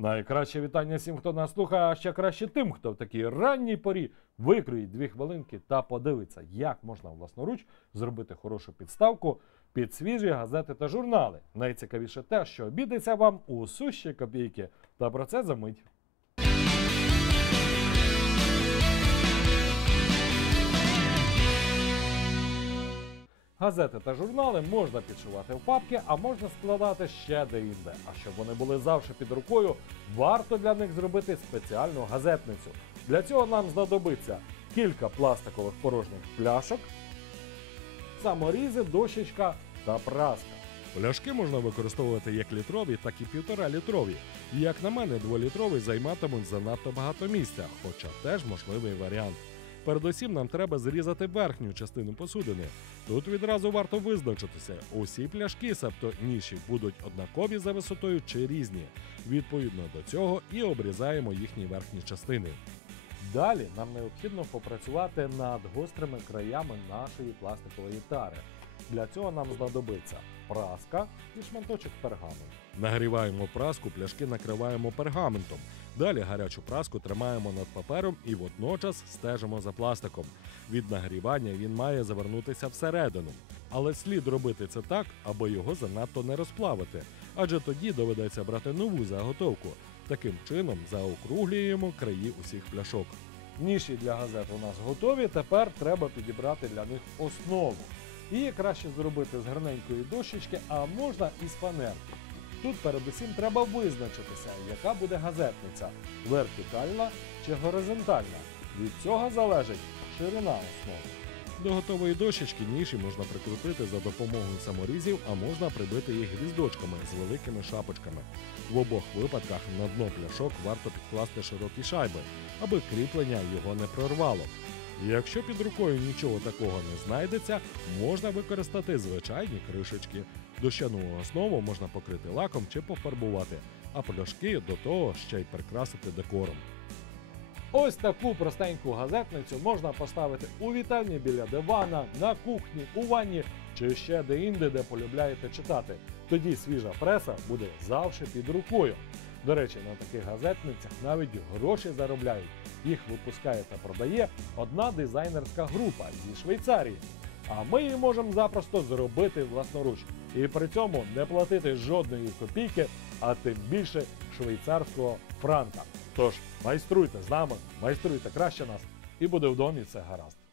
Найкраще вітання всім, хто нас слухає, а ще краще тим, хто в такій ранній порі викроїть дві хвилинки та подивиться, як можна власноруч зробити хорошу підставку під свіжі газети та журнали. Найцікавіше те, що обійдеться вам у сущі копійки. Та про це за Газети та журнали можна підшивати в папки, а можна складати ще де-інде. А щоб вони були завжди під рукою, варто для них зробити спеціальну газетницю. Для цього нам знадобиться кілька пластикових порожніх пляшок, саморізи, дощечка та праска. Пляшки можна використовувати як літрові, так і півтора літрові. І, Як на мене, дволітрові займатимуть занадто багато місця, хоча теж можливий варіант. Передусім нам треба зрізати верхню частину посудини. Тут відразу варто визначитися, усі пляшки, септо ніші, будуть однакові за висотою чи різні. Відповідно до цього і обрізаємо їхні верхні частини. Далі нам необхідно попрацювати над гострими краями нашої пластикової тари. Для цього нам знадобиться праска і шматочок пергаменту. Нагріваємо праску, пляшки накриваємо пергаментом. Далі гарячу праску тримаємо над папером і водночас стежимо за пластиком. Від нагрівання він має завернутися всередину. Але слід робити це так, аби його занадто не розплавити, адже тоді доведеться брати нову заготовку. Таким чином заокруглюємо краї усіх пляшок. Ніші для газет у нас готові. Тепер треба підібрати для них основу. Її краще зробити з гарненької дощечки, а можна і з фанерки. Тут передусім треба визначитися, яка буде газетниця вертикальна чи горизонтальна. Від цього залежить ширина основи. До готової дощечки ніші можна прикрутити за допомогою саморізів, а можна прибити їх гвіздочками з великими шапочками. В обох випадках на дно пляшок варто підкласти широкі шайби, аби кріплення його не прорвало. Якщо під рукою нічого такого не знайдеться, можна використати звичайні кришечки. Дощану основу можна покрити лаком чи пофарбувати, а пляшки до того ще й прикрасити декором. Ось таку простеньку газетницю можна поставити у вітальні біля дивана, на кухні, у ванні чи ще де-інде, де полюбляєте читати. Тоді свіжа преса буде завжди під рукою. До речі, на таких газетницях навіть гроші заробляють. Їх випускає та продає одна дизайнерська група зі Швейцарії. А ми її можемо запросто зробити власноруч і при цьому не платити жодної копійки, а тим більше швейцарського франка. Тож майструйте з нами, майструйте краще нас, і буде в домі все гаразд.